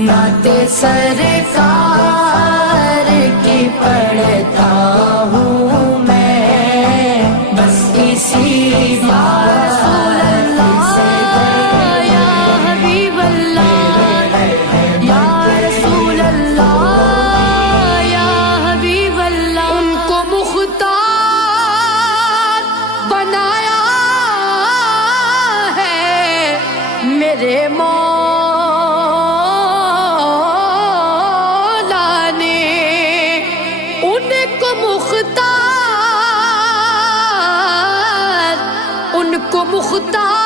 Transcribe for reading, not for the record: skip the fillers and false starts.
नाते सरकार की पढ़ता हूँ मैं, बस इसी बात से या हबीब अल्लाह, या रसूल अल्लाह, या हबीब अल्लाह। उनको मुख्तार बनाया है मेरे मुख्तार